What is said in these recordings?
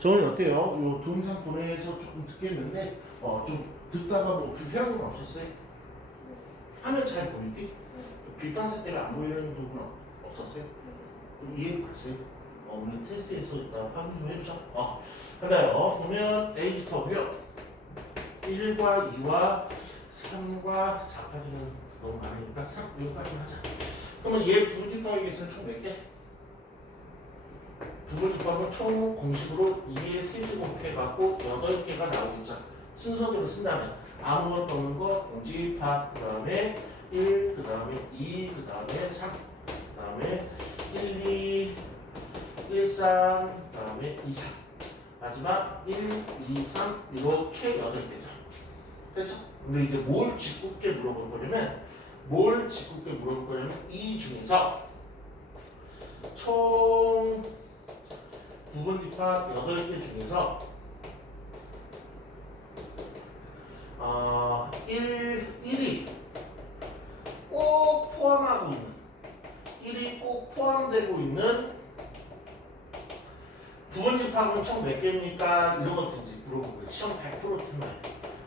저는 어때요? 요 동영상 보내서 조금 듣겠는데 좀 듣다가 뭐 불편한 건 없었어요? 화면 잘 보이지? 빛반사 때문에 안 보이는 부분 없었어요? 이해 갔어요? 오늘 테스트에서 일단 확인 좀 해보자. 하나요. 그러면 A부터고요. 1과 2와 3과 4까지는 너무 많으니까 3여기까지만 하자. 그러면 얘 부분집합의 개수는 총 몇 개? 부분집합은 총 공식으로 2의 세제곱해갖고 8개가 나오겠죠. 순서대로 쓴다면 아무것도 없는 거 공집합, 그 다음에 1, 그 다음에 2, 그 다음에 3, 그 다음에 1, 2, 1, 3, 그 다음에 2, 3 마지막 1, 2, 3 이렇게 8개죠. 됐죠? 근데 이제 뭘 짓궂게 물어볼 거냐면 이 중에서 총 부분집합 8개 중에서 1이 꼭 포함하고 있는 1이 꼭 포함되고 있는 부분집합은 총 몇 개입니까? 이런 것들 이제 물어보고요. 시험 100% 틀나요?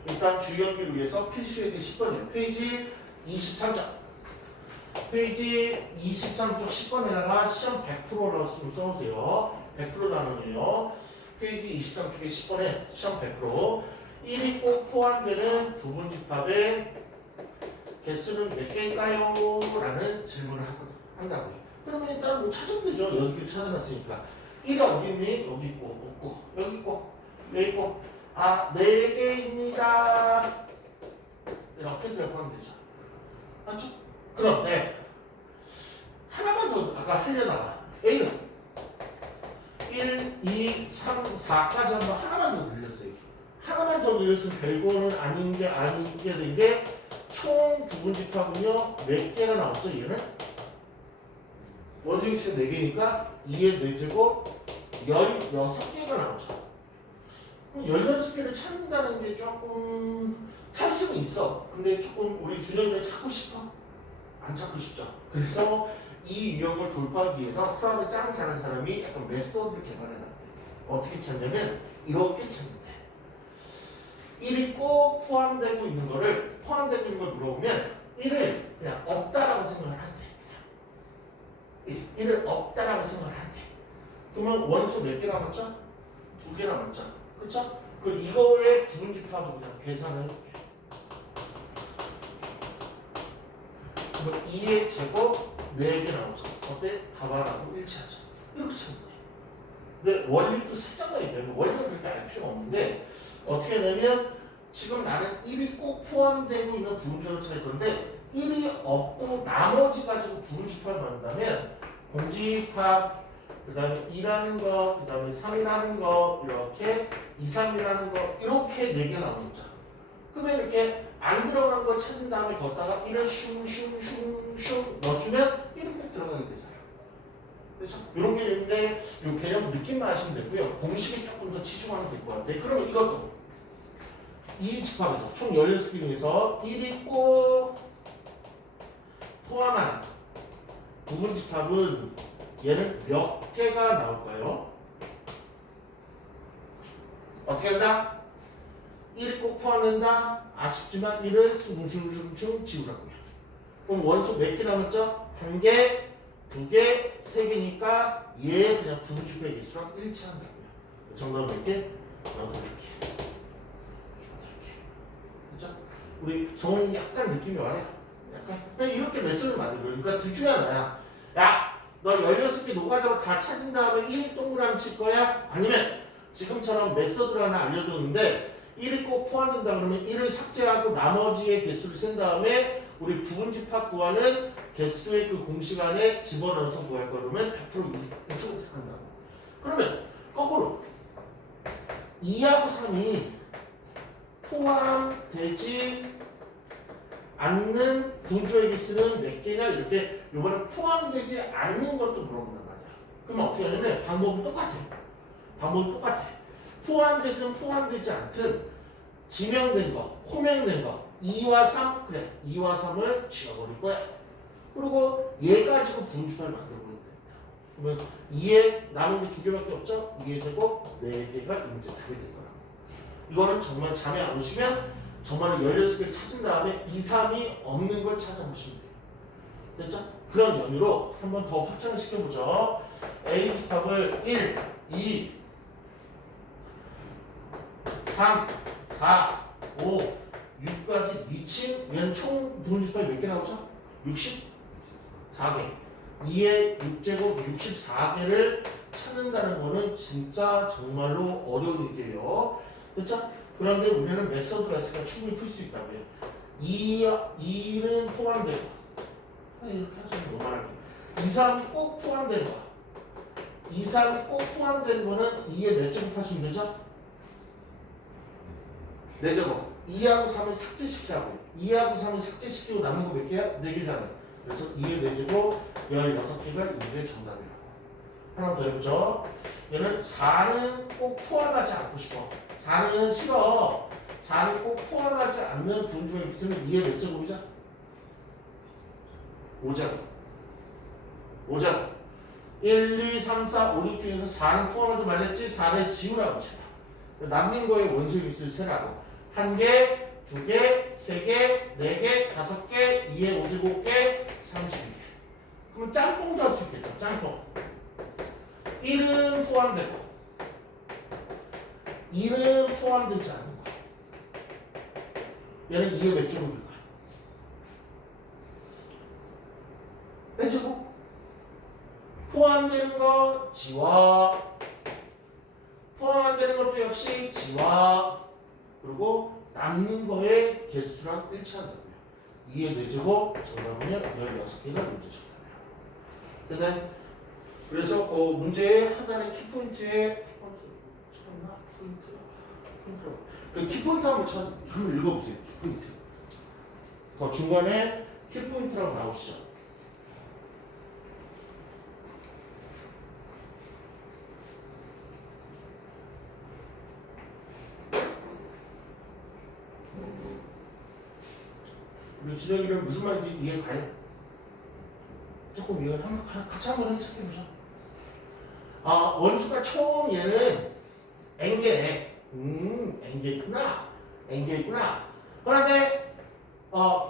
일단 주의연기를 위해서 필수예기 10번이에요. 페이지 23쪽. 페이지 23쪽 10번에다가 시험 100%라고 써오세요. 100% 단원이에요. 페이지 23쪽에 10번에 시험 100%. 1이 꼭 포함되는 부분집합의 개수는 몇 개일까요? 라는 질문을 한다고요. 그러면 일단 뭐 찾으면 되죠. 여기 찾아놨으니까. 1이 어디 있니? 여기 있고, 없고, 여기 있고, 여기 있고. 4개입니다. 이렇게 들어가면 되죠. 맞죠? 그럼, 네. 하나만 더, 아까 하려다가. A는 1, 2, 3, 4까지 한번 하나만 더 늘렸어요. 하나만 더 늘렸으면 별거는 아닌 게 아니게 된 게 총 부분집합은요, 몇 개가 나왔죠, 얘는? 원수익수 4개니까 2의 4제곱 16개가 나오죠. 16개를 찾는다는 게 조금 찾을 수는 있어. 근데 조금 우리 준영이를 찾고 싶어? 안 찾고 싶죠. 그래서 이 유형을 돌파하기 위해서 수학을 짱 잘하는 사람이 약간 메소드를 개발해놨대. 어떻게 찾냐면 이렇게 찾는데 1이 꼭 포함되고 있는 거를 물어보면 1을 그냥 없다라고 생각을 한대. 1을 없다라고 생각을 한대. 그러면 원수 몇 개 남았죠? 2개 남았죠. 그렇죠? 그럼 이거의 부분집합을 그냥 계산을 해볼게요. 그럼 2의 제곱 4개 나오죠. 어때? 답안하고 일치하죠. 이렇게 찾는 거예요. 근데 원리도 살짝만 얘기하면 원리는 그렇게 알 필요가 없는데 어떻게 하냐면 지금 나는 1이 꼭 포함되고 있는 부분집합을 찾을 건데 1이 없고 나머지 가지고 부분집합을 만든다면 공집합 그 다음에 2라는 거, 그 다음에 3이라는 거, 이렇게 2, 3이라는 거, 이렇게 4개 나오는 거죠. 그러면 이렇게 안 들어간 거 찾은 다음에 걷다가 1을 슝슝슝슝 넣어주면 1이 꼭 들어가게 되잖아요. 그렇죠? 이런 개념인데 이 개념 느낌만 하시면 되고요. 공식에 조금 더 치중하면 될 것 같아요. 그러면 이것도 이 집합에서 총 16개 중에서 1이 꼭 포함하는 부분 집합은 얘는 몇 개가 나올까요? 어떻게 한다? 1이 꼭 포함된다? 아쉽지만 1을 숭숭숭숭 지우라고요. 그럼 원소 몇 개 남았죠? 1개, 2개, 3개니까 얘 그냥 부분집합의 개수랑 일치한다고요. 정답은 몇 개? 8개. 8개. 그죠? 우리 정원이 약간 느낌이 와요. 약간 그냥 이렇게 메시지를 만든 거예요. 그러니까 둘 중에 하나야. 야, 너 16개 노가다로 다 찾은 다음에 1 동그라미 칠 거야? 아니면 지금처럼 메소드를 하나 알려줬는데 1이 꼭 포함된다 그러면 1을 삭제하고 나머지의 개수를 센 다음에 우리 부분집합 구하는 개수의 그 공식 안에 집어넣어서 구할 거 그러면 100% 이쪽으로 생각한다고. 그러면 거꾸로 2하고 3이 포함되지 않는 분조의 개수는 몇 개냐 이렇게 이번에 포함되지 않는 것도 물어본단 말이야. 그럼 어떻게 하냐면 방법은 똑같아. 포함되든 포함되지 않든 지명된 거, 호명된 거 2와 3 그래 2와 3을 지워버릴 거야. 그리고 얘 가지고 분집합을 만들어 보면 된다. 그러면 2에 남은 게 2개밖에 없죠? 2의 제곱 4개가 이제 답이 될 거라고. 이거는 정말 잠이 안 오시면 정말 16개를 찾은 다음에 2, 3이 없는 걸 찾아보시면 돼요. 됐죠? 그런 연유로 한 번 더 확장을 시켜보죠. A 집합을 1, 2, 3, 4, 5, 6까지 미친 얘는 총 부분 집합이 몇 개 나오죠? 64개. 2의 6제곱 64개를 찾는다는 거는 진짜 정말로 어려운 일이에요. 그렇죠? 그런데 우리는 메서드가 있으니까 충분히 풀 수 있다고요. 2는 포함되고 이렇게 하시면 너무 많을게요. 2, 3이 꼭 포함되는 거야. 2, 3이 꼭 포함되는 거는 2의 몇 제곱 하시면 되죠? 4제곱. 2하고 3을 삭제시키라고요. 2하고 3을 삭제시키고 남은 거 몇 개야? 4개잖아요. 그래서 2의 4제곱 16개가 이게 정답이라고. 하나 더 해보죠. 얘는 4는 꼭 포함하지 않고 싶어. 4는 싫어. 4는 꼭 포함하지 않는 분수가 있으면 2의 몇 제곱이죠? 5제곱. 5제곱. 1, 2, 3, 4, 5, 6 중에서 4는 포함하지 말랬지? 4를 지우라고 싶어. 남긴 거에 원소의 개수를 세라고. 1개, 2개, 3개, 4개, 5개, 2에 57개, 32개. 그럼 짬뽕도 할 수 있겠다. 짬뽕. 1은 포함되고 2는 포함되지 않는 거야. 얘는 2의 몇 제곱일까? 몇 제곱? 포함되는 거 지워. 포함 안 되는 것도 역시 지워. 그리고 남는 거에 개수랑 일치한다고요. 2의 4제곱 정답은요 16개가 문제 정답이에요. 근데 그래서 그 문제의 하단의 키포인트에 그 키포인트 한번 읽어보세요. 키포인트. 그 중간에 키포인트라고 나오시죠. 우리 진영이는 무슨 말인지 이해가요? 조금 이해 같이 한번 해석해보죠. 원수가 총 얘는 n개네. n개 있구나. 그런데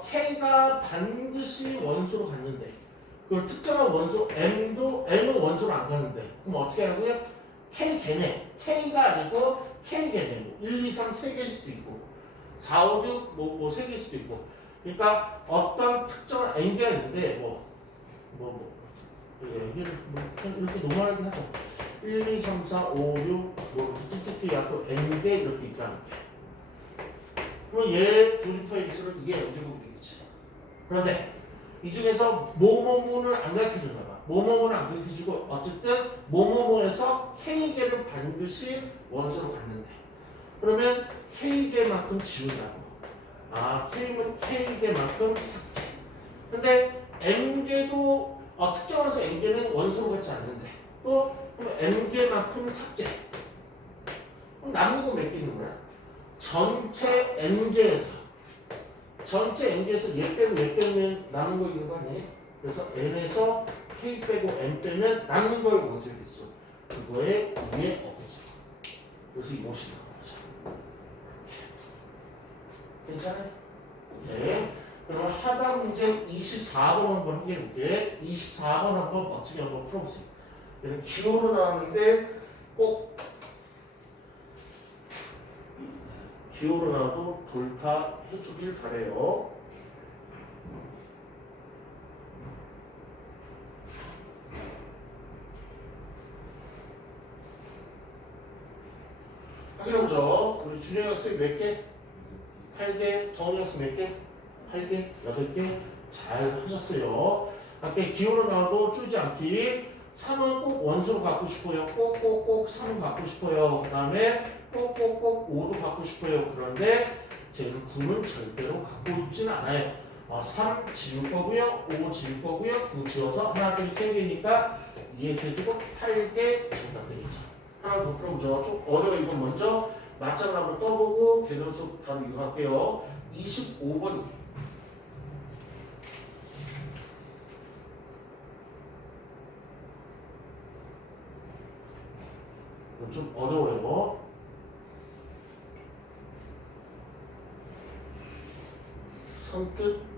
k가 반드시 원수로 갔는데 그 특정한 원수 m은 원수로 안 갔는데 그럼 어떻게 하라고요? k개네. k가 아니고 k개네. 1, 2, 3 3개일 수도 있고 4, 5, 6 뭐 3개일 수도 있고 그러니까 어떤 특정한 n개가 있는데 얘기를 이렇게 노멀하긴 하죠. 1, 2, 3, 4, 5, 6 쭉쭉쭉 약간 n개 이렇게 있다는 게. 그럼 얘 분리터의 개수는 이게 n제곱이 되겠지. 그런데 이 중에서 뭐뭐뭐를 안 가르쳐주나 봐. 뭐뭐뭐를 안 가르쳐주고 어쨌든 뭐뭐뭐에서 k개는 반드시 원수로 갔는데 그러면 k개만큼 지운다고. k는 k개만큼 삭제. 근데 m개도 특정해서 n개는 원수로 같지 않는데 또 m개만큼 삭제. 그럼 남은 거 몇 개 있는 거야? 전체 n개에서 얘 빼면 남은 거 있는 거 아니에요? 그래서 n에서 k 빼고 m 빼면 남는 걸 원수의 개수. 그거에 2의 어깨죠. 그래서 이 모습이 나오죠. 괜찮아요? 네. 그럼 하단 문제 24번 한번 해볼게. 24번 한번 멋지게 한번 풀어보세요. 얘는 기호로 나왔는데 꼭 기호로 나와도 돌파 해주길 바래요. 확인해보죠. 우리 준영 학생 몇 개? 8개. 정훈이 학생 몇 개? 8개, 8개 잘 하셨어요. 아까 기호로 나와도 줄지 않기. 3은 꼭 원수로 갖고 싶어요. 꼭꼭꼭 3은 갖고 싶어요. 그 다음에 꼭꼭꼭 5도 갖고 싶어요. 그런데 쟤는 9는 절대로 갖고 있지는 않아요. 3 지울 거고요. 5 지울 거고요. 9 지워서 하나, 둘, 세 개니까 2의 세제곱 8개 정답 되겠죠. 하나 더 풀어보죠. 좀 어려워. 이건 먼저 맞장을 한번 떠보고 개념 수업 바로 이거 할게요. 25번. 좀 어려워요. 선뜻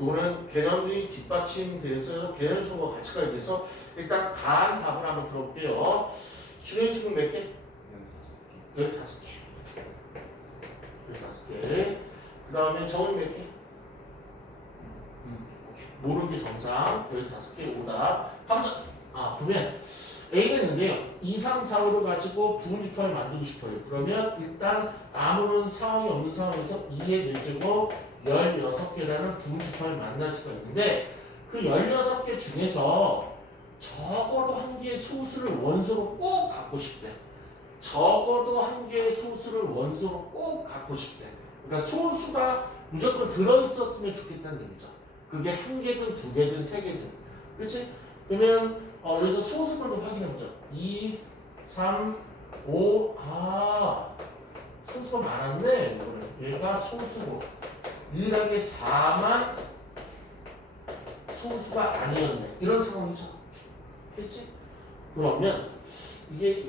이거는 개념이 뒷받침돼서 개념 수가 같이 가야 돼서 일단 다한 답을 한번 들어볼게요. 중요한 지금 몇 개? 15개. 15개. 그 다음에 정은 몇 개? 모르기 정상 15개 오답. 확정. 그러면 A가 있는데요. 2, 3, 4, 5를 가지고 부분집합을 만들고 싶어요. 그러면 일단 아무런 상황이 없는 상황에서 2의 4제곱 16개라는 부분집합을 만날 수가 있는데 그 16개 중에서 적어도 한 개의 소수를 원소로 꼭 갖고 싶대. 적어도 한 개의 소수를 원소로 꼭 갖고 싶대. 그러니까 소수가 무조건 들어있었으면 좋겠다는 얘기죠. 그게 한 개든 두 개든 세 개든. 그렇지? 그러면 여기서 소수를 좀 확인해보자. 2, 3, 5. 소수가 많았네. 얘가 소수고 유일하게 4만 소수가 아니었네. 이런 상황이죠. 그렇지? 그러면 이게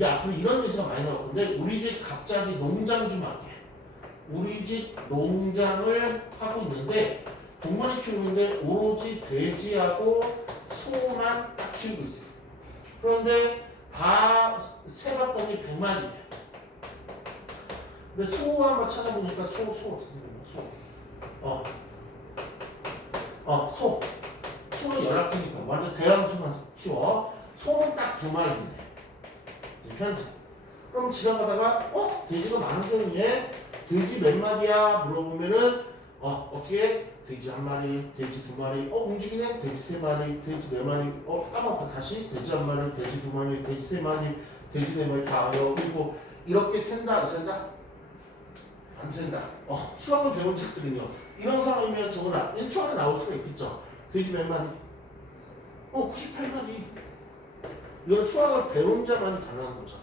앞으로 이런 예시가 많이 나올 건데 우리 집 갑자기 농장 좀 할게. 우리 집 농장을 하고 있는데 동물을 키우는데 오로지 돼지하고 소만 딱 키우고 있어요. 그런데 다 세봤더니 100마리예요. 근데 소 한번 찾아보니까 소 어떻게 되냐? 소. 소는 연락하니까 완전 대형 소만 키워. 소는 딱 2마리인데 현재. 그럼 지나가다가 돼지가 많은데 왜 돼지 몇 마리야 물어보면은 어떻게 돼지 1마리, 돼지 2마리, 움직이네 돼지 3마리, 돼지 4마리, 까먹었다 다시 돼지 1마리, 돼지 2마리, 돼지 3마리, 돼지 4마리 다 알아. 그리고 이렇게 센다 안 센다? 안 센다. 수학을 배운 자들은요 이런 상황이면 저거나 1초 안에 나올 수가 있겠죠. 돼지 몇 마리? 98마리. 이건 수학을 배운 자만이 가능한 거죠.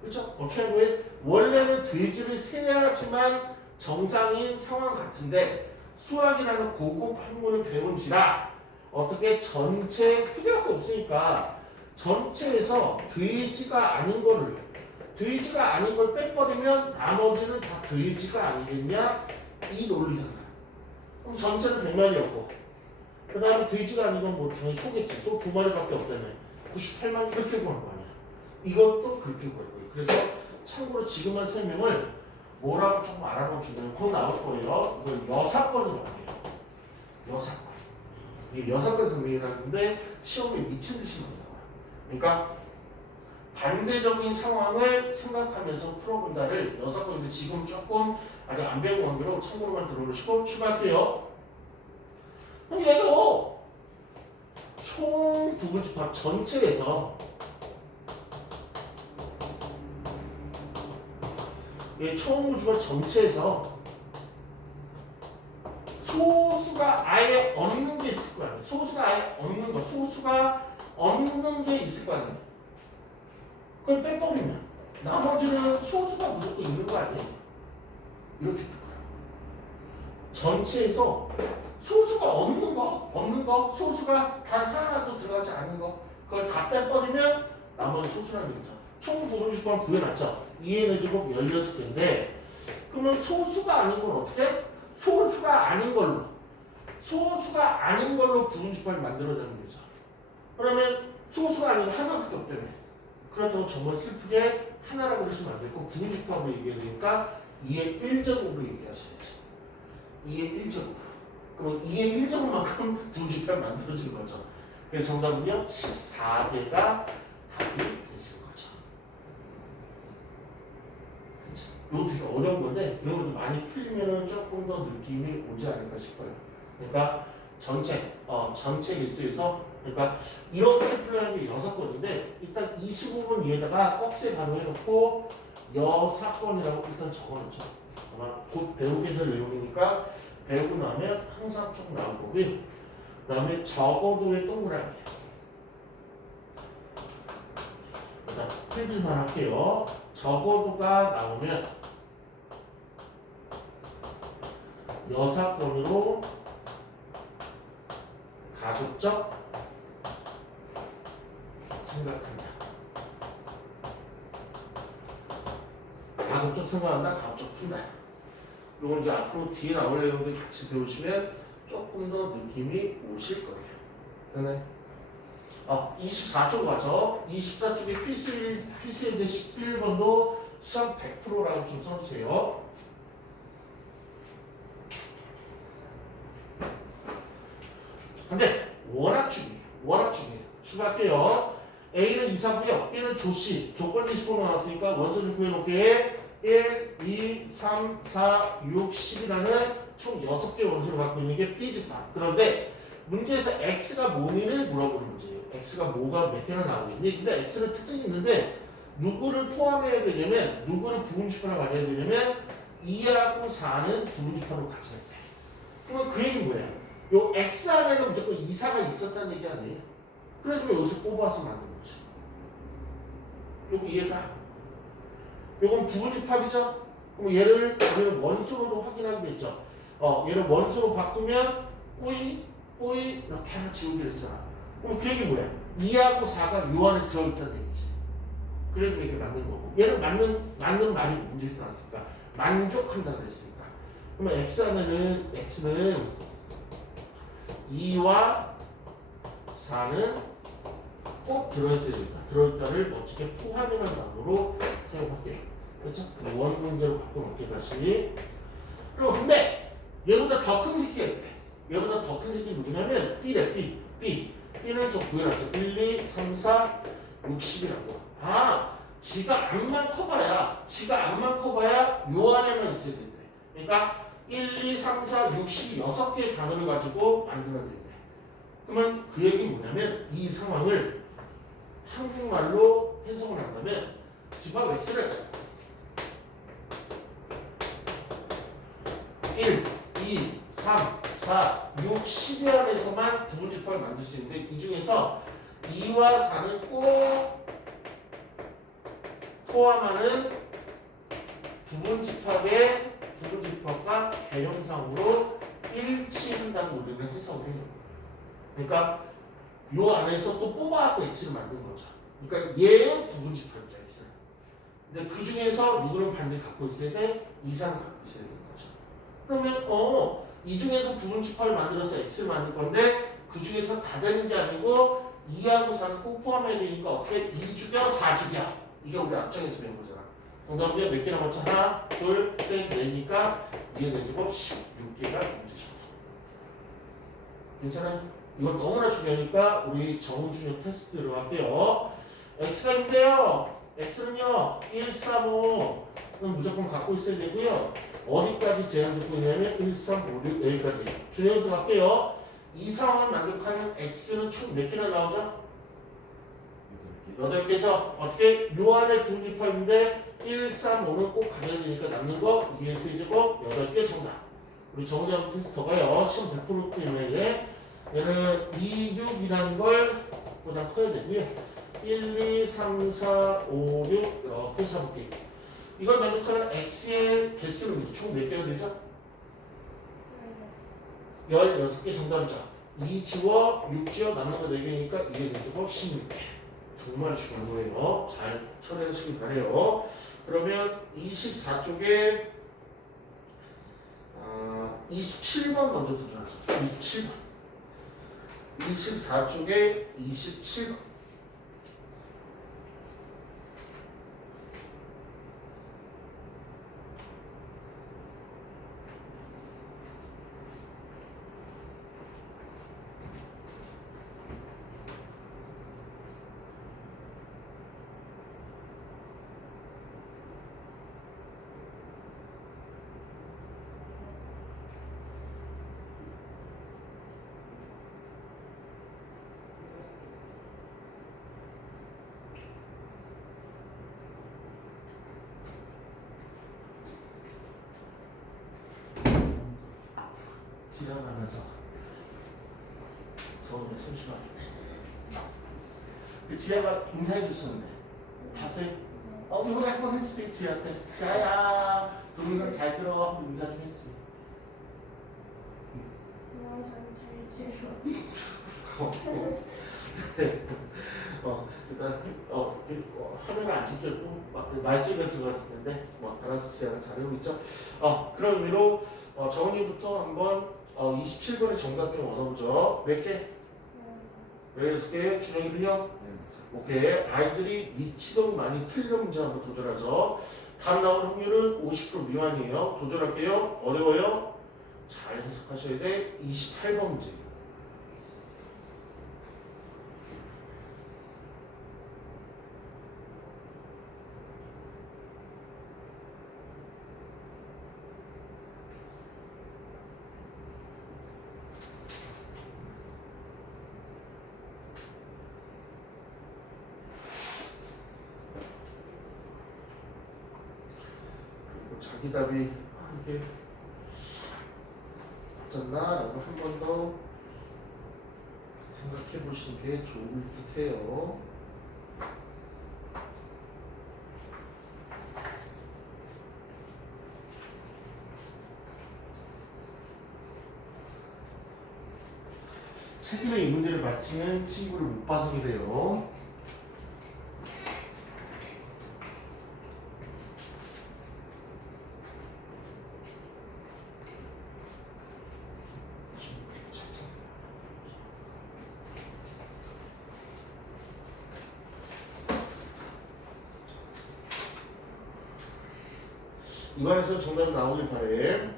그렇죠? 어떻게 한 거예요? 원래는 돼지를 세야지만 정상인 상황 같은데 수학이라는 고급 학문을 배운지라 어떻게 전체 크게밖에 없으니까 전체에서 돼지가 아닌 걸 빼버리면 나머지는 다 돼지가 아니겠냐? 이 논리잖아. 그럼 전체는 100마리였고 그 다음에 돼지가 아닌 건 뭐 당연히 소겠지. 소 2마리밖에 없다며 98마리 이렇게 구한 거 아니야. 이것도 그렇게 구할 거예요. 그래서 참고로 지금 한 설명을 뭐라고 조금 알아보시면 곧 나올 거예요. 이걸 여사건이라고 해요. 여사건. 이게 여사건 설명이라는데 시험에 미친 듯이 많이 나와요. 그러니까 반대적인 상황을 생각하면서 풀어본다를 여사건인데 지금 조금 아직 안 배운 관계로 참고로만 들어보시고 출발할게요. 그럼 얘도 총 부분집합 전체에서 총 부분집합 전체에서 소수가 아예 없는 게 있을 거 아니에요. 소수가 아예 없는 거. 소수가 없는 게 있을 거 아니에요. 그걸 빼버리면 나머지는 소수가 무조건 있는 거 아니에요. 이렇게 될 거예요. 전체에서 소수가 없는 거, 소수가 단 하나도 들어가지 않은 거, 그걸 다 빼버리면 나머지 소수라는 얘기죠. 총 부분집합 구해놨죠. 2의 4제곱 16개인데 그러면 소수가 아닌 건 어떻게? 소수가 아닌 걸로 부분집합을 만들어내는 거죠. 그러면 소수가 아닌 거 하나밖에 없다며. 그렇다고 정말 슬프게 하나라고 그러시면 안 되고 부분집합으로 얘기해야 되니까 2의 1제곱으로 얘기하셔야죠. 2의 1제곱. 그럼 2의 1제곱만큼 부분집합이 만들어지는 거죠. 그래서 정답은요 14개가 답이 되실 거죠. 이거 되게 어려운 건데 이런 것도 많이 풀리면 조금 더 느낌이 오지 않을까 싶어요. 그러니까 전체 개수에서 그러니까 이렇게 풀려는 게 6건인데 일단 25분 위에다가 꺽쇠 바로 해놓고 여사건이라고 일단 적어놓죠. 아마 곧 배우게 될 내용이니까 배우고 나면 항상 쭉 나올 거고요. 그 다음에 적어도의 동그라미. 자, 필기만 할게요. 적어도가 나오면 여사건으로 가급적 생각한다. 가급적 생각한다, 가급적 푼다. 이건 이제 앞으로 뒤에 나올 내용들 같이 배우시면 조금 더 느낌이 오실 거예요. 되네. 24쪽 가서 24쪽에 필수일 대 11번도 시험 100%라고 좀 써주세요. 근데 원합축이에요. 출발할게요. A는 이사고요. B는 조씨. 조건 20번 나왔으니까 원소주 구해놓게 1, 2, 3, 4, 6, 10이라는 총 6개 원소를 갖고 있는 게 B집합. 그런데 문제에서 X가 뭐니를 물어보는 문제예요. X가 뭐가 몇 개나 나오겠니? 근데 X는 특징이 있는데 누구를 포함해야 되냐면 누구를 부분집합으로 가져야 되냐면 2하고 4는 부분집합으로 가져야 돼. 그러면 그 얘기는 뭐예요? 요 X 안에는 무조건 이사가 있었다는 얘기 아니에요? 그래서 여기서 뽑아서 만든 거죠. 요거 이해가? 요건 부분집합이죠? 그럼 얘를 우리는 원소로 확인하기로 했죠? 얘를 원소로 바꾸면 뿌이 이렇게 하나 지우기로 했잖아. 그럼 그 얘기 뭐야? 2하고 4가 요 안에 들어있다는 얘기지. 그래서 이렇게 맞는 거고. 얘를 맞는 말이 문제에서 나왔으니까 만족한다고 했으니까. 그러면 X는 2와 4는 꼭 들어있어야 된다. 들어있다를 멋지게 포함이라는 단어로 사용할게요. 그렇죠? 원 문제로 바꿔놓을게 다시. 그리고 근데 얘보다 더 큰 새끼가 있대. 얘보다 더 큰 새끼는 누구냐면 B래. B는 저 구해놨죠. 1, 2, 3, 4, 6, 10이라고. 지가 안만 커봐야 요 안에만 있어야 된대. 그러니까 1, 2, 3, 4, 6, 10이 6개의 단어를 가지고 만들면 된대. 그러면 그 얘기는 뭐냐면 이 상황을 한국말로 해석을 한다면 집합 X를 1, 2, 3, 4, 6, 10여 안에서만 부분집합을 만들 수 있는데 이 중에서 2와 4는 꼭 포함하는 부분집합과 개형상으로 일치한다고 우리는 해석을 해요. 그러니까 요 안에서 또 뽑아갖고 X를 만든 거죠. 그러니까 얘의 부분집합자 X는. 근데 그 중에서 누구는 반드시 갖고 있어야 돼? 이상 갖고 있어야 되는 거죠. 그러면 이 중에서 부분집합을 만들어서 X를 만들 건데 그 중에서 다 되는 게 아니고 2하고 4는 꼭 포함해야 되니까 어떻게 2죽여 4죽여 이게 우리 앞장에서 배운 거잖아. 정답이 몇 개 남았죠? 하나, 둘, 셋, 넷이니까 2의 내제곱 16개가 문제죠. 괜찮아요? 이건 너무나 중요하니까 우리 정훈준혁 테스트로 할게요. X가 있는데요. X는요. 1, 3, 5는 무조건 갖고 있어야 되고요. 어디까지 제한되고 있냐면 1, 3, 5, 6 여기까지. 준혁이 들어갈게요. 이 상황을 만족하는 X는 총 몇 개나 나오죠? 8개죠. 어떻게? 요 안에 분집합인데 1, 3, 5는 꼭 가져야 되니까 남는 거 2에서 2제곱 8개 정답. 우리 정훈혁 테스터가요. 시험 100% 때문에 얘는 2, 6이라는 걸 보다 커야 되고요. 1, 2, 3, 4, 5, 6 이렇게 잡을게요. 이걸 만족하는 X의 개수는 총 몇 개가 되죠? 16개 정답이죠. 2 지워, 6 지워, 남는 거 4개니까 2의 내제곱 16개. 정말 중요한 거예요. 잘 처리하시길 바래요. 그러면 24쪽에 27번 먼저 도전하죠. 24쪽에 27번. 지나가면서 저번에 심심하겠네. 그 지아가 인사해 줬었는데 봤어요? 이번에 한번 해주세요. 지아한테. 지아야 동영상 잘 들어 하고 인사 좀 해주세요. 영상 잘 찍어. 일단 화면을 안 찍혔고 막 말소리가 들어갔을 텐데 뭐 알아서 지아가 잘하고 있죠. 그런 의미로 정은이부터 한번 27번의 정답 좀 얻어보죠. 몇 개? 16개. 준영이는요? 오케이. 아이들이 미치도록 많이 틀린 문제 한번 도전하죠. 답 나올 확률은 50% 미만이에요. 도전할게요. 어려워요? 잘 해석하셔야 돼. 28번 문제. 자기 답이 이게 맞았나라고 한 번 더 생각해 보시는 게 좋을 듯해요. 최근에 이 문제를 맞히는 친구를 못 봐서 그래요. 이번에서 정답이 나오길 바래.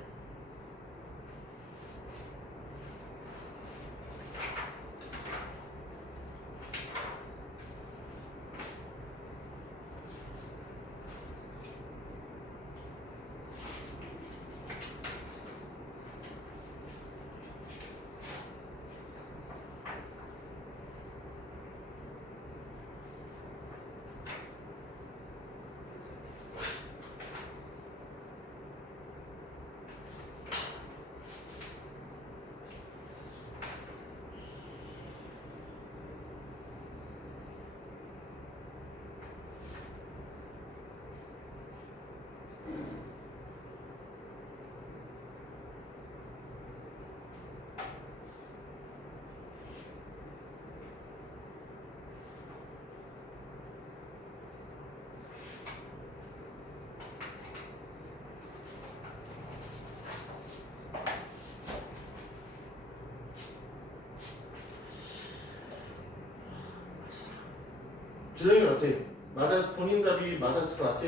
준영이 어때? 맞아서 본인 답이 맞았을 것 같아?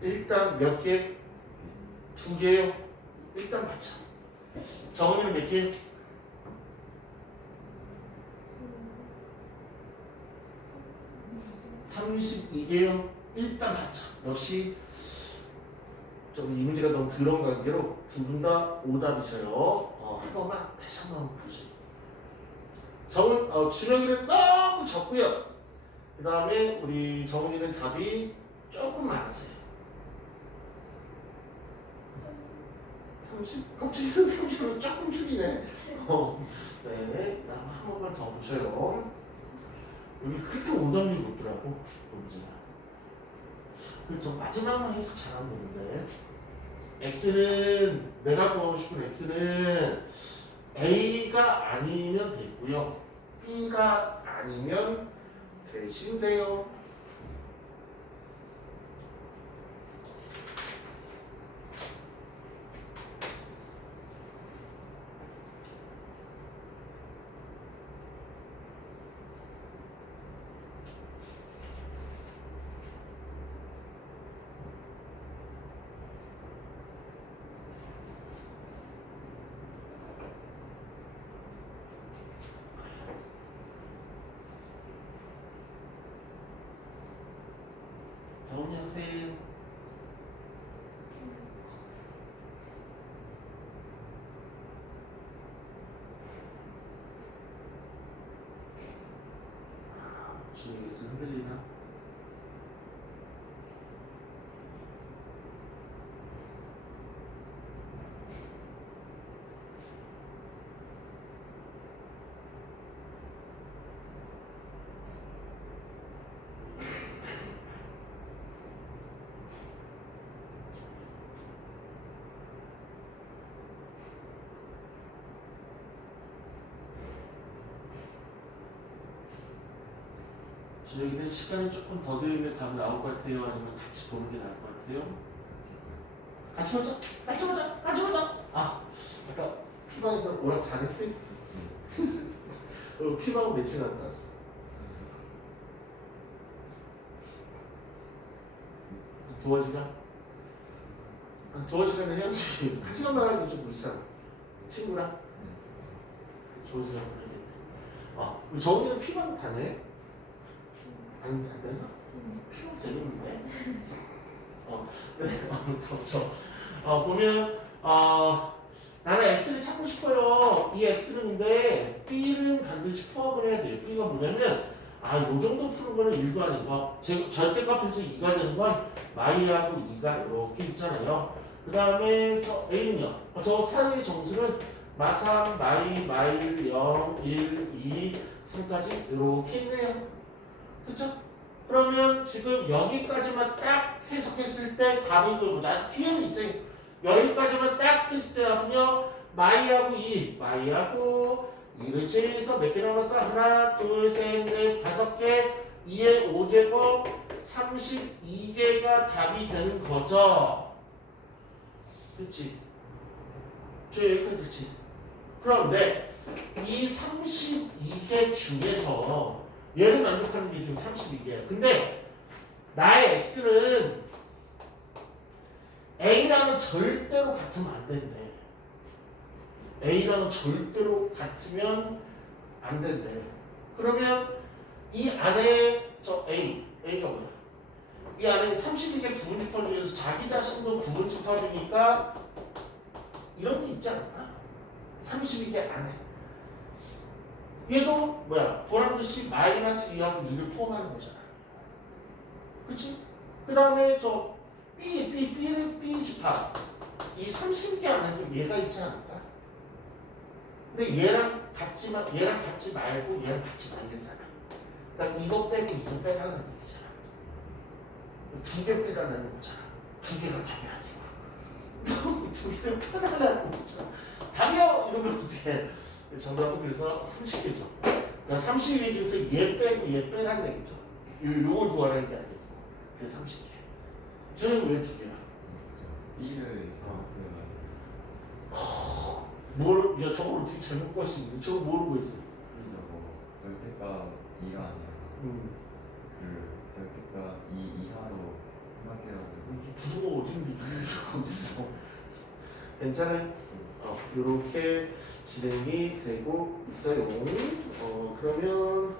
일단 몇 개? 2개요? 일단 맞춰. 정은이는 몇 개? 32개요? 일단 맞춰. 역시 이 문제가 너무 더러운 관계로 두 분 다 오답이셔요. 한 번만 다시 한 번 보시죠. 준영이는 너무 적고요. 그 다음에 우리 정은이는 답이 조금 많으세요. 30? 갑자기 30으로 조금 줄이네. 네, 한 번만 더 보셔요. 여기 그렇게 오답이 높더라고, 문제가. 그저 마지막만 해서 잘하면 되는데. X는, 내가 구하고 싶은 X는 A가 아니면 되고요. B가 아니면 되신대요. 정리하세요. 주위에서 흔들리나? 저희는 시간이 조금 더 되면 답이 나올 것 같아요? 아니면 같이 보는 게 나을 것 같아요? 같이 보자. 같이 보자. 같이 보자. 아, 아까 피방에서 오락 잘했어요? 피방은 몇 시간 갔다 왔어? 2시간? 한 2시간은 해야지. 1시간만 하면 좀 그렇잖아. 친구랑? 2시간 하겠네. 아, 정우는 피방 다녀요? 안 되나? 피방 재밌는데? 보면, 나는 X를 찾고 싶어요. 이 X는인데, B는 반드시 포함을 해야 돼요. B가 뭐냐면, 요 정도 푸는 거는 1도 아니고, 절대값에서 2가 되는 건 마이하고 2가 이렇게 있잖아요. 그 다음에 저 A는요. 저 사의 정수는 마3, 마일, 0, 1, 2, 3까지 이렇게 있네요. 그쵸? 그러면 지금 여기까지만 딱 해석했을 때 답은 그거보다 뒤에는 있어요. 여기까지만 딱 했을 때 답은요. 마이하고 2, 마이하고 2를 제외해서 몇 개 남았어? 하나, 둘, 셋, 넷, 5개, 2의 5제곱, 32개가 답이 되는 거죠. 그치? 여기까지 그치? 그런데 이 32개 중에서 얘를 만족하는 게 지금 32개야. 근데 나의 x는 a랑은 절대로 같으면 안 된대. a랑은 절대로 같으면 안 된대. 그러면 이 안에 저 a가 뭐야? 이 안에 32개 부분지터 중에서 자기 자신도 부분지터니까 이런 게 있지 않나? 32개 안에. 얘도 뭐야? 보란듯이 마이너스 2하고 2를 포함하는 거잖아. 그치? 그 다음에 저 B 집합. 이 30개 안에도 얘가 있지 않을까? 근데 얘랑 같지 말고 얘랑 같지 말겠잖아. 그러니까 이거 빼고 이거 빼달라는 얘기잖아. 2개 빼달라는 거잖아. 2개가 답이 아니고 2개를 빼달라는 거잖아. 답이요! 이러면 어떻게 정답은 그래서 30개죠. 그러니까 32개 중에서 얘 빼고 얘 빼라는 얘기죠. 요걸 구하라는 게 아니고. 그래서 30개. 저는 왜 2개야? 2를 야, 저걸 어떻게 잘못 구했습니까? 저거 모르고 있어. 절대값 2가 아니라 그 절대값 2 이하로 생각해가지고 부두가 어딘데 거기 있어. 괜찮아요? 이렇게 진행이 되고 있어요. 그러면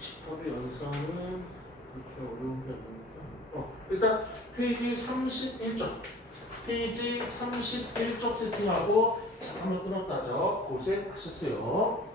집합의 연산은 그렇게 어려운 게 아니니까. 일단 페이지 31쪽. 페이지 31쪽 세팅하고 자, 한번 끊었다죠. 고생하셨어요.